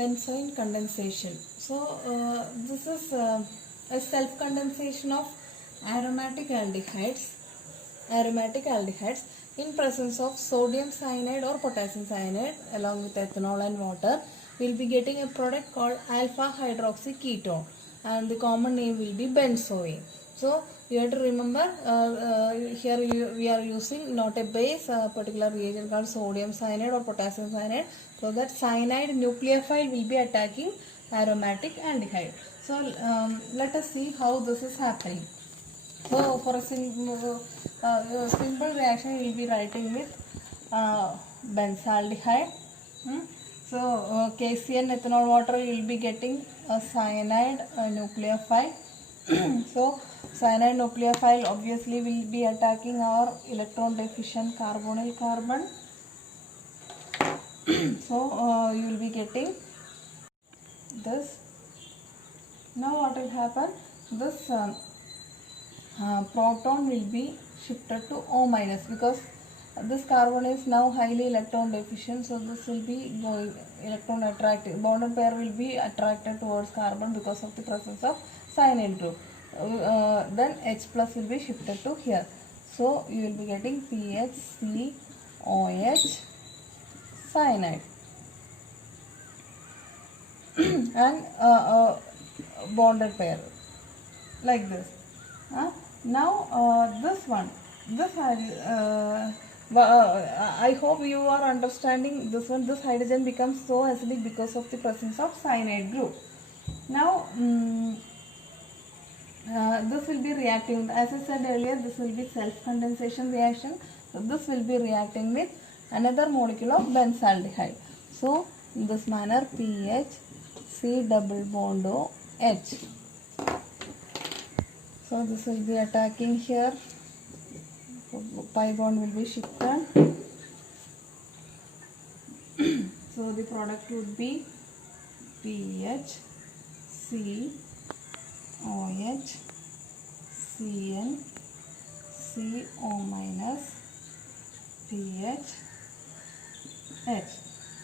benzoin condensation. So this is a self condensation of aromatic aldehydes in presence of sodium cyanide or potassium cyanide along with ethanol and water. We will be getting a product called alpha hydroxy ketone, and the common name will be benzoin. So you have to remember here we are using not a base, a particular reagent called sodium cyanide or potassium cyanide, so that cyanide nucleophile will be attacking aromatic aldehyde. So let us see how this is happening. So for a simple reaction we will be writing with benzaldehyde. So KCN ethanol water you will be getting a cyanide nucleophile. So cyanide nucleophile obviously will be attacking our electron deficient carbonyl carbon. So you will be getting this. Now what will happen? This proton will be shifted to O minus because this carbon is now highly electron deficient, so this will be going electron attractive. Bonded pair will be attracted towards carbon because of the presence of cyanide group. Then H plus will be shifted to here. So you will be getting PHCOH cyanide and bonded pair like this. Now this one, this I hope you are understanding this one. This hydrogen becomes so acidic because of the presence of cyanide group. Now this will be reacting, as I said earlier, this will be self-condensation reaction. So this will be reacting with another molecule of benzaldehyde. So in this manner PH C double bond OH. So this will be attacking here. Pi bond will be shifted. So the product would be PH C OH CN CO minus PH H.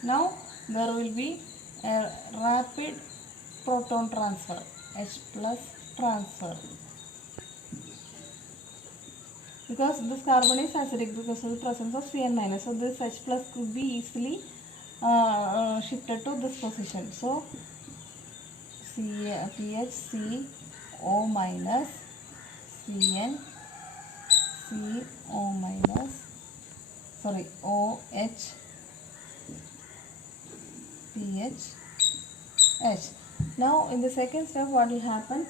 Now there will be a rapid proton transfer, H plus transfer, because this carbon is acidic because of the presence of Cn minus. So this H plus could be easily shifted to this position. So PHCO minus Cn CO minus OH PH H. Now in the second step what will happen?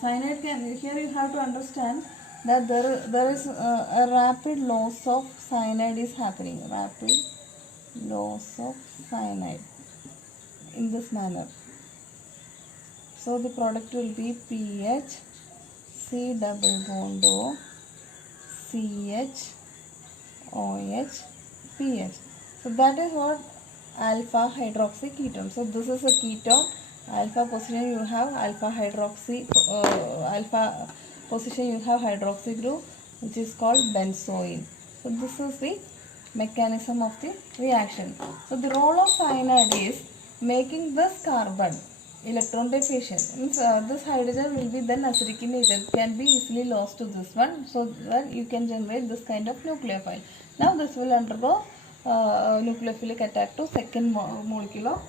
Cyanide can, here you have to understand that there is a rapid loss of cyanide is happening. Rapid loss of cyanide in this manner. So the product will be PH C double bond O CH OH PH. So that is what alpha hydroxy ketone. So this is a ketone. Alpha position you have alpha hydroxy, alpha position you have hydroxy group, which is called benzoin. So this is the mechanism of the reaction. So the role of cyanide is making this carbon electron deficient. Means this hydrogen will be then acidic in nature, can be easily lost to this one, so that you can generate this kind of nucleophile. Now this will undergo nucleophilic attack to second molecule of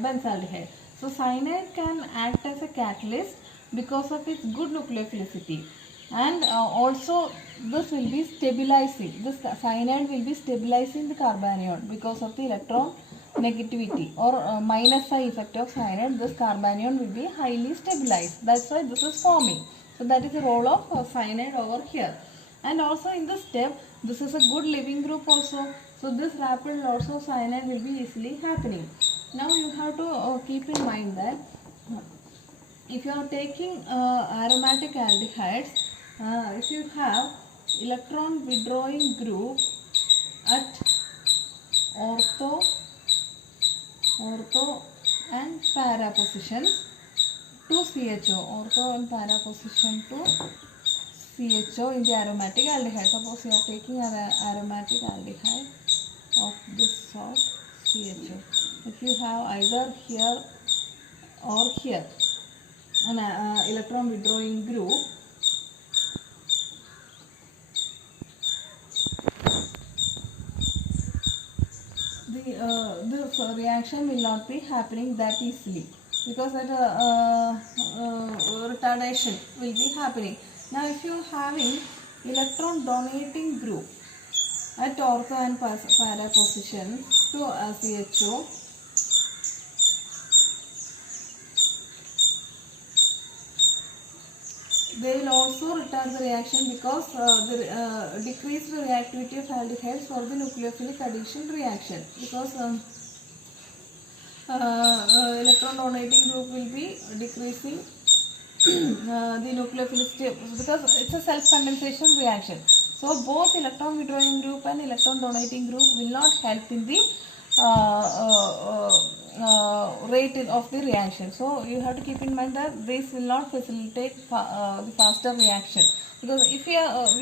benzaldehyde. So cyanide can act as a catalyst because of its good nucleophilicity, and also this will be stabilizing, this cyanide will be stabilizing the carbanion because of the electron negativity or minus I effect of cyanide. This carbanion will be highly stabilized, that's why this is forming. So that is the role of cyanide over here. And also in this step, this is a good leaving group also, so this rapid loss of cyanide will be easily happening. Now you have to keep in mind that if you are taking aromatic aldehydes, if you have electron withdrawing group at ortho and para positions to CHO, ortho and para position to CHO in the aromatic aldehyde. Suppose you are taking an aromatic aldehyde of CHO. If you have either here or here an electron withdrawing group, this reaction will not be happening that easily, because that retardation will be happening. Now if you are having electron donating group at ortho and para position to CHO, they will also retard the reaction, because the decreased reactivity of aldehydes for the nucleophilic addition reaction, because electron donating group will be decreasing the nucleophilicity, because it's a self-condensation reaction. So both electron withdrawing group and electron donating group will not help in the rate of the reaction. So you have to keep in mind that this will not facilitate the faster reaction, because if we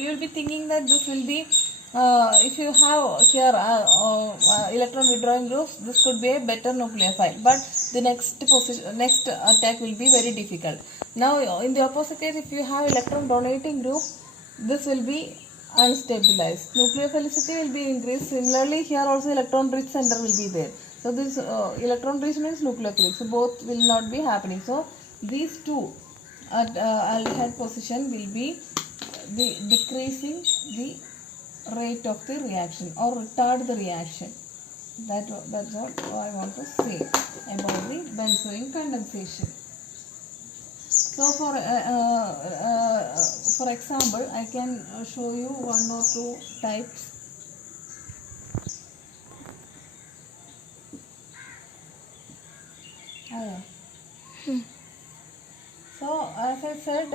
will be thinking that this will be if you have here electron withdrawing groups, this could be a better nucleophile, but the next attack will be very difficult. Now in the opposite case, if you have electron donating group, this will be unstabilized. Nucleophilicity will be increased. Similarly, here also electron rich center will be there. So this electron rich means nucleophilic. So both will not be happening. So these two at aldehyde position will be decreasing the rate of the reaction or retard the reaction. That's what I want to say about the benzoin condensation. So for example, I can show you one or two types. So as I said,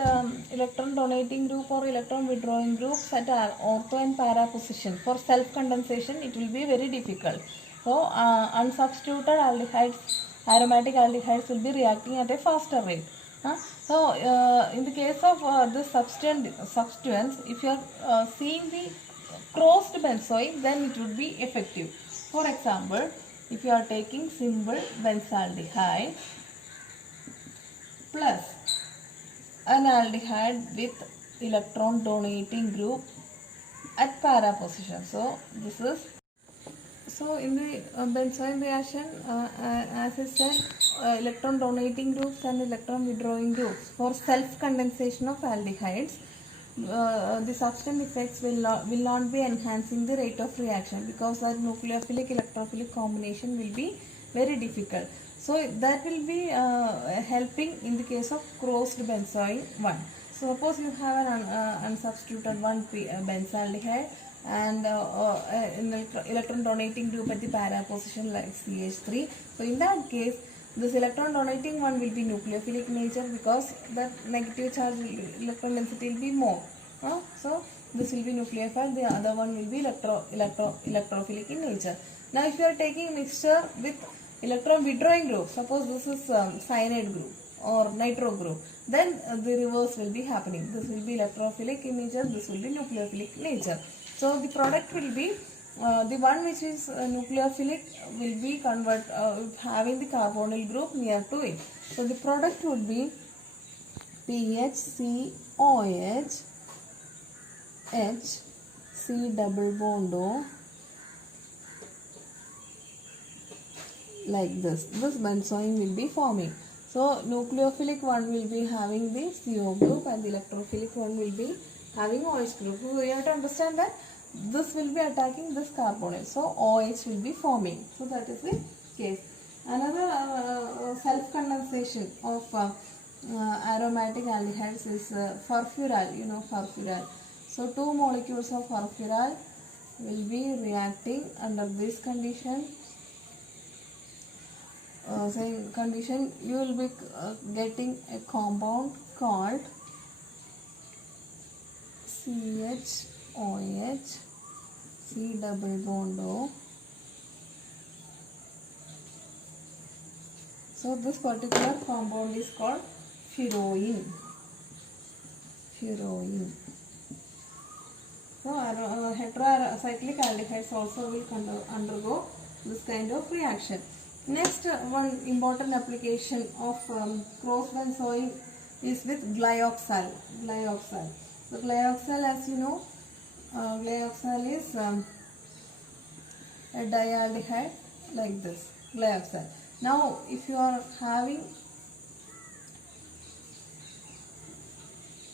electron donating group or electron withdrawing groups at ortho and para position, for self condensation it will be very difficult. So unsubstituted aldehydes, aromatic aldehydes will be reacting at a faster rate. So in the case of this substituents, if you are seeing the crossed benzoin, then it would be effective. For example, if you are taking simple benzaldehyde plus an aldehyde with electron donating group at para position. So this is, so in the benzoin reaction, as I said, electron donating groups and electron withdrawing groups, for self condensation of aldehydes, the substance effects will not be enhancing the rate of reaction, because that nucleophilic electrophilic combination will be very difficult. So that will be helping in the case of crossed benzoin 1. So suppose you have an unsubstituted 1 benzaldehyde and an electron donating group at the para position like CH3. So in that case, this electron donating one will be nucleophilic nature, because the negative charge electron density will be more. So this will be nucleophile, the other one will be electrophilic in nature. Now if you are taking mixture with electron withdrawing group, suppose this is cyanide group or nitro group, then the reverse will be happening. This will be electrophilic in nature, this will be nucleophilic nature. So the product will be the one which is nucleophilic will be having the carbonyl group near to it. So the product would be PHCOH H C double bond O, like this. This benzoin will be forming. So nucleophilic one will be having the CO group and the electrophilic one will be having OH group. So you have to understand that this will be attacking this carbonyl. So OH will be forming. So that is the case. Another self-condensation of aromatic aldehydes is furfural. You know furfural. So two molecules of furfural will be reacting under this condition. Same condition, you will be getting a compound called CHOH C double bond O. So this particular compound is called furoin. Furoin. So heterocyclic aldehydes also will undergo this kind of reaction. Next, one important application of cross benzoyl is with glyoxal. Glyoxal. So glyoxal, as you know, glyoxal is a dialdehyde like this. Glyoxal. Now, if you are having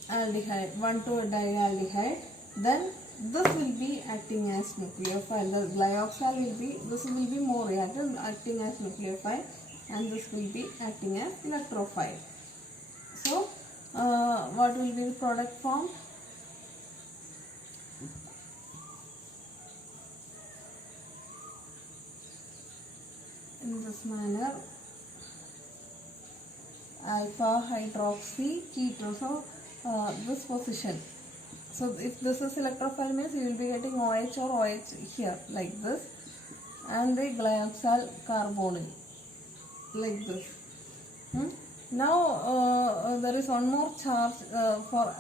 aldehyde, 1,2-dialdehyde, then this will be acting as nucleophile. The glyoxal will be, this will be more reactive, acting as nucleophile, and this will be acting as electrophile. So, what will be the product formed? In this manner, alpha hydroxy ketone. So, this position. So, if this is electrophile means you will be getting OH or OH here like this, and the glyoxal carbonyl like this. Now, there is one more charge for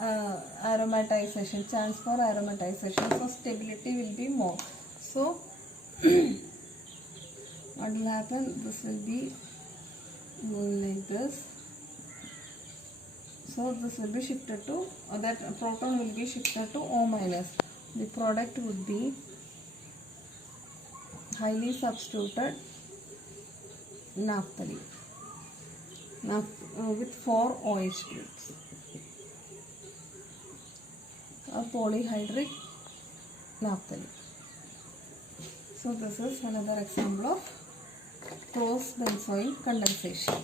aromatization, chance for aromatization. So, stability will be more. So, what will happen? This will be going like this. So this will be shifted to, that proton will be shifted to O minus. The product would be highly substituted naphthalene with 4 OH groups. A polyhydric naphthalene. So this is another example of cross benzoyl condensation.